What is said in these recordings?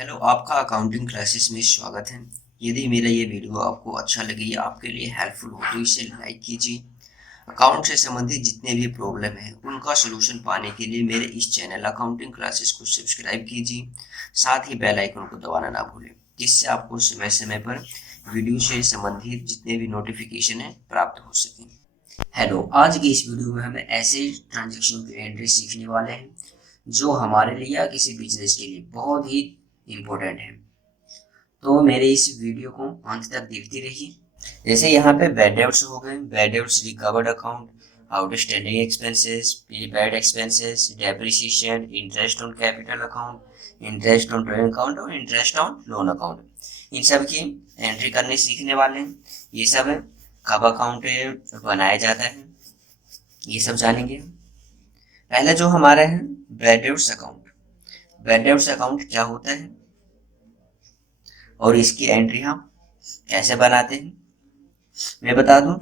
Hello, आपका accounting classes में स्वागत है। यदि मेरा ये वीडियो आपको अच्छा लगे या आपके लिए हेल्पफुल हो तो इसे लाइक कीजिए। अकाउंट से संबंधित जितने भी प्रॉब्लम है उनका सलूशन पाने के लिए मेरे इस चैनल अकाउंटिंग क्लासेस को सब्सक्राइब कीजिए। साथ ही बेल आइकन को दबाना ना भूलें, जिससे आपको समय समय पर वीडियो से संबंधित जितने भी नोटिफिकेशन है प्राप्त हो सकें। हेलो, आज की इस वीडियो में हमें ऐसे ट्रांजेक्शन की एंट्री सीखने वाले हैं जो हमारे लिए या किसी बिजनेस के लिए बहुत ही इम्पोर्टेंट है। तो मेरे इस वीडियो को अंत तक देखते रहिए। जैसे यहाँ पे बैड डेब्ट्स हो गए, bad debts recovered account, outstanding expenses, prepaid expenses, depreciation, interest on capital account, interest on trading account और इंटरेस्ट ऑन लोन अकाउंट। इन सब की एंट्री करने सीखने वाले हैं। ये सब कब अकाउंट बनाया जाता है ये सब जानेंगे। पहले जो हमारा है bad debts account. Bad debts account क्या होता है और इसकी एंट्री हम कैसे बनाते हैं मैं बता दूं।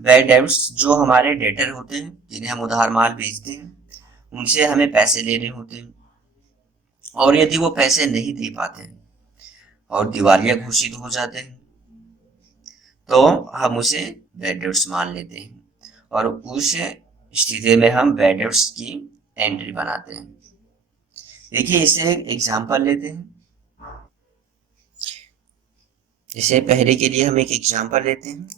बैड डेब्ट्स जो हमारे डेटर होते हैं, जिन्हें हम उधार माल बेचते हैं, उनसे हमें पैसे लेने होते हैं और यदि वो पैसे नहीं दे पाते हैं और दिवालिया घोषित हो जाते हैं तो हम उसे बैड डेब्ट्स मान लेते हैं और उस स्थिति में हम बैड डेब्ट्स की एंट्री बनाते हैं। देखिए, इसे एक एग्जांपल लेते हैं। इसे पहले के लिए हम एक एग्जांपल लेते हैं।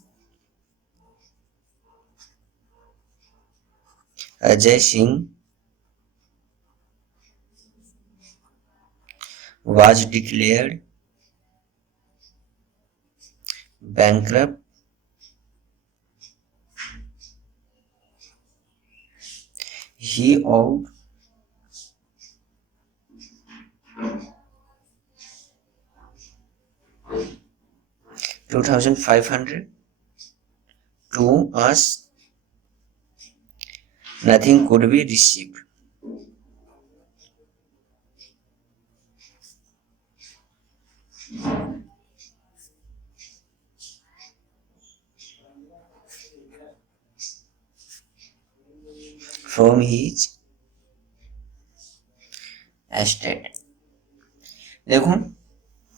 Ajay Singh was declared bankrupt he owed 2500 to us, nothing could be received. From his estate। देखो,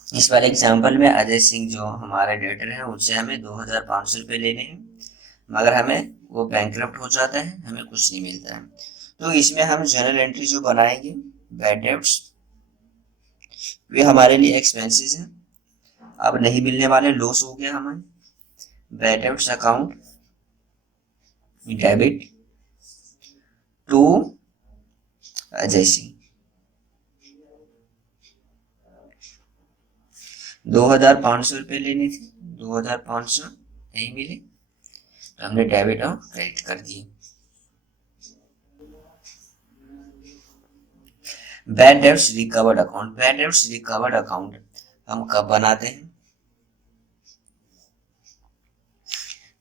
इस वाले एग्जाम्पल में अजय सिंह जो हमारा डेटर है उनसे हमें 2500 रुपये लेने हैं, मगर हमें वो बैंकरप्ट हो जाता है, हमें कुछ नहीं मिलता है। तो इसमें हम जर्नल एंट्री जो बनाएंगे बैड डेब्ट्स, वे हमारे लिए एक्सपेंसेस हैं, अब नहीं मिलने वाले, लॉस हो गया हमें। Bad debts account debit to Ajay Singh. 2500 रुपये लेने थे, 2500 नहीं मिले तो हमने डेबिट और क्रेडिट कर दिए। Bad debts recovered account. Bad debts recovered account हम कब बनाते हैं?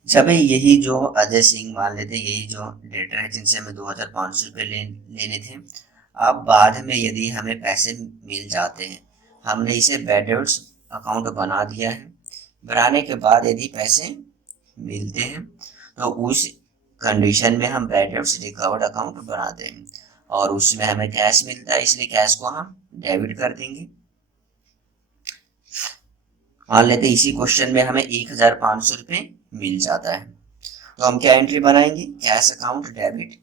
जब यही जो अजय सिंह मान लेते, यही जो डेटर है जिनसे हमें 2500 रुपये लेने थे, अब बाद में यदि हमें पैसे मिल जाते हैं, हमने इसे बैड डेब्ट्स अकाउंट बना दिया है। बनाने के बाद यदि पैसे मिलते हैं तो उस कंडीशन में हम बैड डेब्ट्स रिकवर्ड अकाउंट बनाते हैं और उसमें हमें कैश मिलता है, इसलिए कैश को हम डेबिट कर देंगे। मान लेते इसी क्वेश्चन में हमें 1500 रुपये मिल जाता है, तो हम क्या एंट्री बनाएंगे? Cash account debit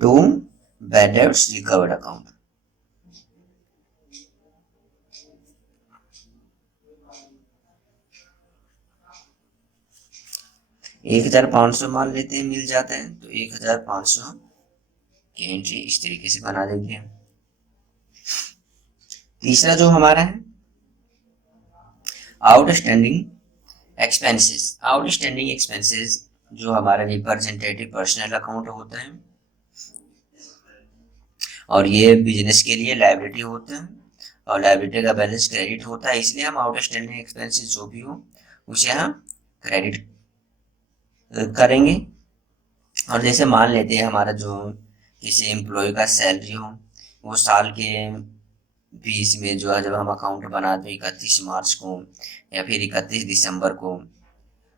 to bad debts recovered account. एक 1500 मान लेते हैं मिल जाता है, तो 1500 की एंट्री इस तरीके से बना देंगे। तीसरा जो हमारा है आउटस्टैंडिंग एक्सपेंसेस। आउटस्टैंडिंग एक्सपेंसेस जो हमारा रिप्रेजेंटेटिव पर्सनल अकाउंट होता है और ये बिजनेस के लिए लायबिलिटी होता है और लायबिलिटी का बैलेंस क्रेडिट होता है, इसलिए हम आउटस्टैंडिंग एक्सपेंसेस जो भी हो उसे हम क्रेडिट करेंगे। और जैसे मान लेते हैं हमारा जो किसी एम्प्लॉय का सैलरी हो, वो साल के बीच में जो है जब हम अकाउंट बनाते हैं 31 मार्च को या फिर 31 दिसंबर को,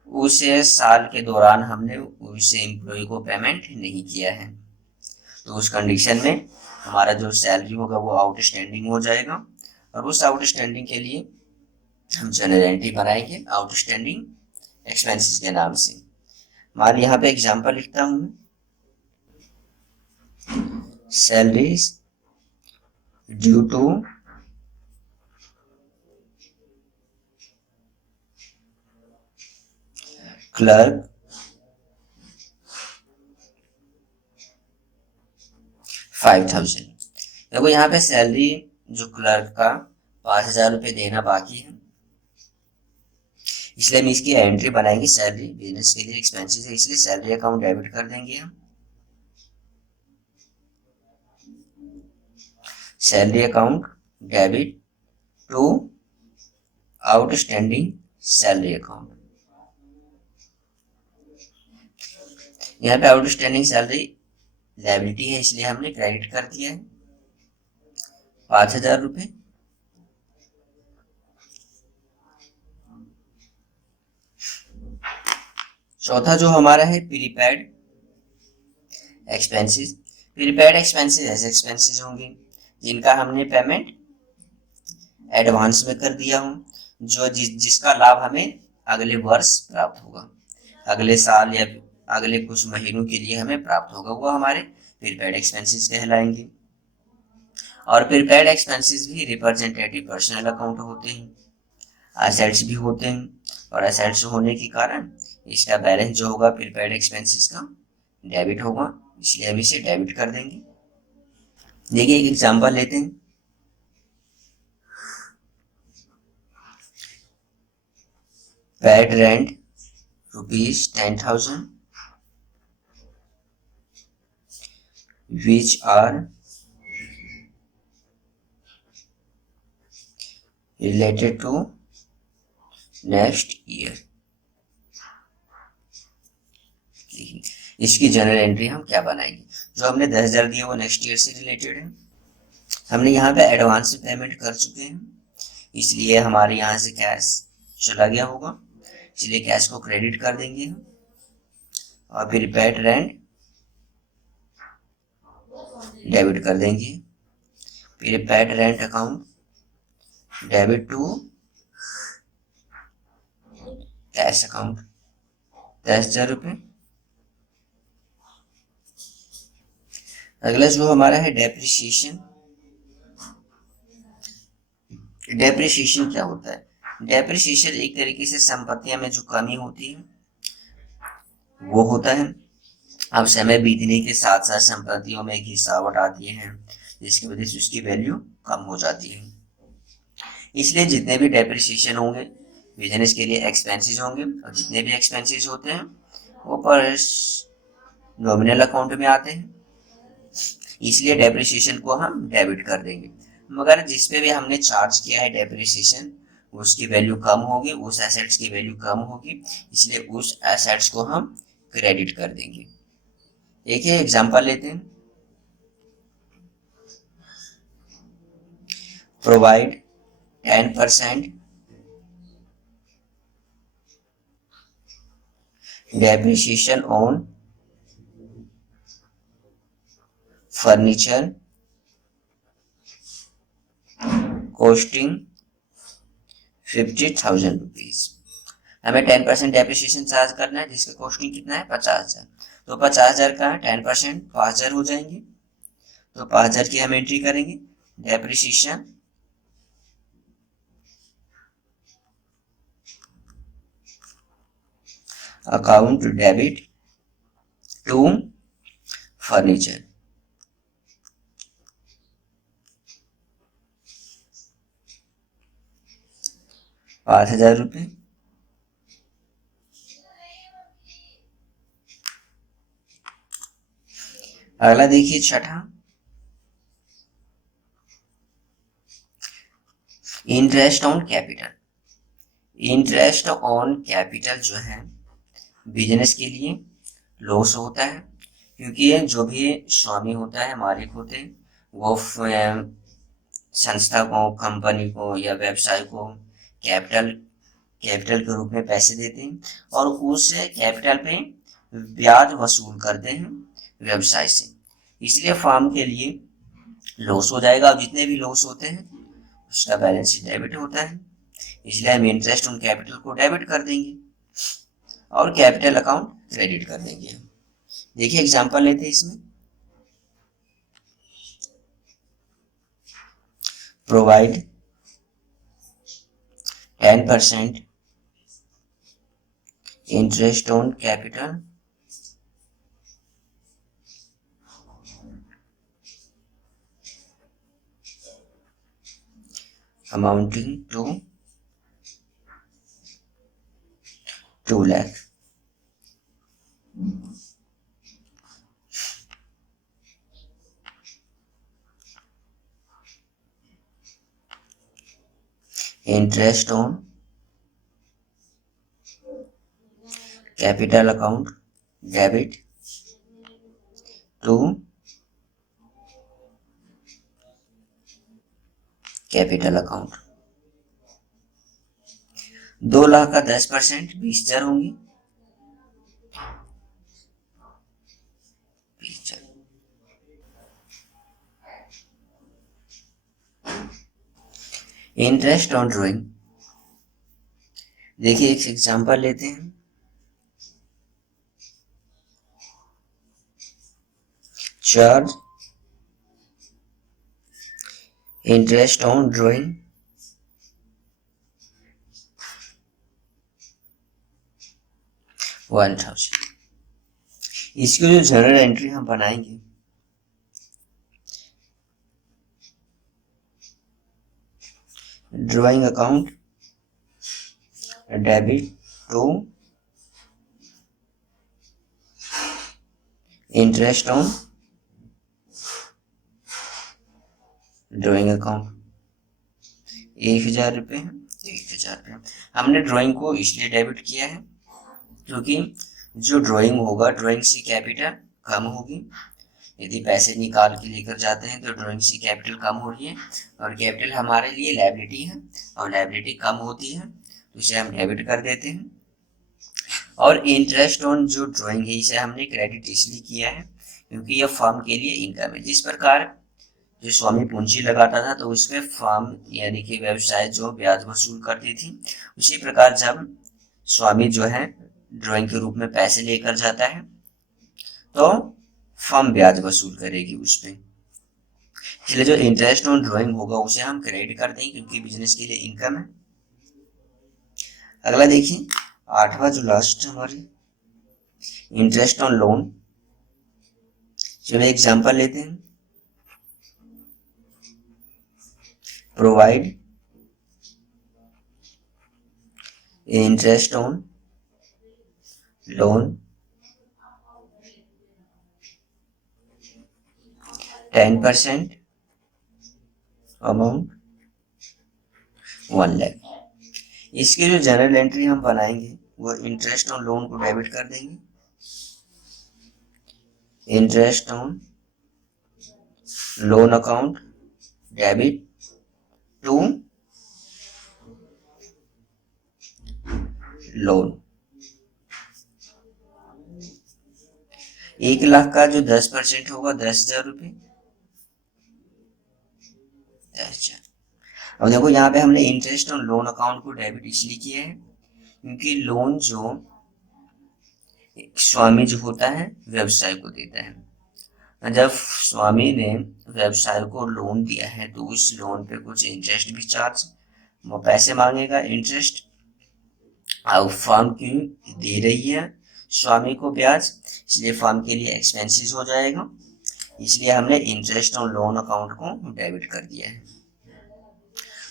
उस साल के दौरान हमने उस एम्प्लॉय को पेमेंट नहीं किया है, तो उस कंडीशन में हमारा जो सैलरी होगा वो आउटस्टैंडिंग हो जाएगा, और उस आउटस्टैंडिंग के लिए हम जनरल एंट्री बनाएंगे आउटस्टैंडिंग एक्सपेंसेस के नाम से। मान यहाँ पे एग्जांपल लिखता हूँ मैं, सैलरीज ड्यू टू क्लर्क 5000। देखो यहाँ पे सैलरी जो क्लर्क का 5000 रुपये देना बाकी है, इसलिए हम इसकी एंट्री बनाएंगे। सैलरी बिजनेस के लिए एक्सपेंसेस है, इसलिए सैलरी अकाउंट डेबिट कर देंगे हम। Salary account debit to outstanding salary account. यहाँ पे आउटस्टैंडिंग सैलरी लायबिलिटी है, इसलिए हमने क्रेडिट कर दिया है 5000 रुपये। चौथा जो हमारा है प्रीपेड एक्सपेंसेस। प्रीपेड एक्सपेंसेस ऐसे एक्सपेंसेस होंगे जिनका हमने पेमेंट एडवांस में कर दिया हो, जो जिसका लाभ हमें अगले वर्ष प्राप्त होगा, अगले साल या अगले कुछ महीनों के लिए हमें प्राप्त होगा, वो हमारे प्रीपेड एक्सपेंसेस कहलाएंगे। और प्रीपेड एक्सपेंसेस भी रिप्रेजेंटेटिव पर्सनल अकाउंट होते हैं, एसेट्स भी होते हैं, और एसेट्स होने के कारण इसका बैलेंस जो होगा प्रीपेड एक्सपेंसेस का डेबिट होगा, इसलिए हम इसे डेबिट कर देंगे। देखिए एक एग्जांपल लेते हैं। Paid rent ₹10,000 which are related to next year। इसकी जनरल एंट्री हम क्या बनाएंगे? जो हमने 10,000 दिए वो नेक्स्ट ईयर से रिलेटेड है। हमने यहाँ पे एडवांस पेमेंट कर चुके हैं, इसलिए हमारे यहाँ से कैश चला गया होगा, इसलिए कैश को क्रेडिट कर देंगे हम। और फिर पेड रेंट डेबिट कर देंगे। फिर paid rent account debit to cash account 10,000 रुपये। अगला जो हमारा है डेप्रिसिएशन। डेप्रिसिएशन क्या होता है? डेप्रिसिएशन एक तरीके से संपत्तियों में जो कमी होती है वो होता है। अब समय बीतने के साथ साथ संपत्तियों में गिरावट आती है, जिसकी वजह से उसकी वैल्यू कम हो जाती है। इसलिए जितने भी डेप्रिसिएशन होंगे बिजनेस के लिए एक्सपेंसेस होंगे, और जितने भी एक्सपेंसेस होते हैं वो पर नॉमिनल अकाउंट में आते हैं, इसलिए डेप्रिसिएशन को हम डेबिट कर देंगे। मगर जिस पे भी हमने चार्ज किया है डेप्रिसिएशन उसकी वैल्यू कम होगी, उस एसेट्स की वैल्यू कम होगी, इसलिए उस एसेट्स को हम क्रेडिट कर देंगे। एक ही एग्जांपल लेते हैं। Provide 10% depreciation on furniture costing 50,000 rupees. हमें 10% डेप्रिसिएशन चार्ज करना है, जिसका कॉस्टिंग कितना है 50,000। तो 50,000 का 10% 5,000 हो जाएंगे, तो 5,000 की हम एंट्री करेंगे। Depreciation account debit to furniture. ₹5,000। अगला देखिए छठा, interest on capital. Interest on capital जो है बिजनेस के लिए लॉस होता है, क्योंकि जो भी स्वामी होता है, मालिक होते हैं, वो संस्था को, कंपनी को या व्यवसाय को कैपिटल के रूप में पैसे देते हैं, और उस कैपिटल पे ब्याज वसूल करते हैं व्यवसाय से। इसलिए फर्म के लिए लॉस हो जाएगा, और जितने भी लॉस होते हैं उसका बैलेंस शीट डेबिट होता है, इसलिए हम इंटरेस्ट ऑन कैपिटल को डेबिट कर देंगे और कैपिटल अकाउंट क्रेडिट कर देंगे। देखिए एग्जांपल लेते हैं इसमें। Provide 10% interest on capital amounting to 2 lakh. Interest on capital account debit to capital account. 2 lakh का 10% 20,000 होंगी। 20,000। इंटरेस्ट ऑन ड्रॉइंग, देखिए एक एग्जांपल लेते हैं। Charge interest on drawing 1000। इसकी जो जनरल एंट्री हम बनाएंगे, drawing account debit to interest on drawing account 1,000 रुपये। 1,000 रुपये हमने ड्राइंग को इसलिए डेबिट किया है क्योंकि जो ड्राइंग होगा, ड्राइंग से कैपिटल कम होगी। यदि पैसे निकाल के लेकर जाते हैं तो ड्राइंग से कैपिटल कम हो रही है, और कैपिटल हमारे लिए लायबिलिटी है, और लायबिलिटी कम होती है तो इसे हम डेबिट कर देते हैं। और इंटरेस्ट ऑन जो ड्राइंग है इसे हमने क्रेडिट इसलिए किया है क्योंकि यह फर्म के लिए इनकम है। जिस प्रकार जो स्वामी पूंजी लगाता था तो उसमें फर्म यानी कि व्यवसाय जो ब्याज वसूल करती थी, उसी प्रकार जब स्वामी जो है ड्राइंग के रूप में पैसे लेकर जाता है तो फर्म ब्याज वसूल करेगी उस पे। इसलिए जो इंटरेस्ट ऑन ड्राइंग होगा उसे हम क्रेडिट कर देंगे क्योंकि बिजनेस के लिए इनकम है। अगला देखिए 8वां जो लास्ट हमारी इंटरेस्ट ऑन लोन। चलिए एग्जांपल लेते हैं। Provide interest on loan 10% amount 1 lakh. इसकी जो जनरल एंट्री हम बनाएंगे वो इंटरेस्ट ऑन लोन को डेबिट कर देंगे। Interest on loan account debit to loan. 1 lakh का जो 10% होगा 10,000 रुपये। 10,000। अब देखो यहाँ पे हमने इंटरेस्ट ऑन लोन अकाउंट को डेबिट इसलिए किया है क्योंकि लोन जो स्वामी जो होता है व्यवसाय को देता है। जब स्वामी ने व्यवसाय को लोन दिया है तो उस लोन पे कुछ इंटरेस्ट भी चार्ज, वो पैसे मांगेगा इंटरेस्ट। अब फर्म क्यों दे रही है स्वामी को ब्याज, इसलिए फर्म के लिए एक्सपेंसेस हो जाएगा, इसलिए हमने इंटरेस्ट ऑन लोन अकाउंट को डेबिट कर दिया है।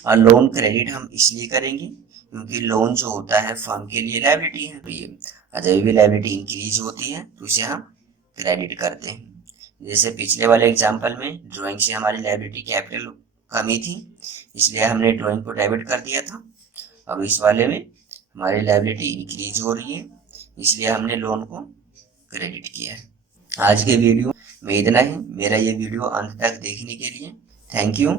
और लोन क्रेडिट हम इसलिए करेंगे क्योंकि लोन जो होता है फर्म के लिए लायबिलिटी है, जब भी लायबिलिटी इंक्रीज होती है तो इसे हम क्रेडिट करते हैं। जैसे पिछले वाले एग्जांपल में ड्राइंग से हमारी लायबिलिटी कैपिटल कमी थी इसलिए हमने ड्राइंग को डेबिट कर दिया था। अब इस वाले में हमारी लायबिलिटी इंक्रीज हो रही है इसलिए हमने लोन को क्रेडिट किया है। आज के वीडियो में इतना ही। मेरा ये वीडियो अंत तक देखने के लिए थैंक यू।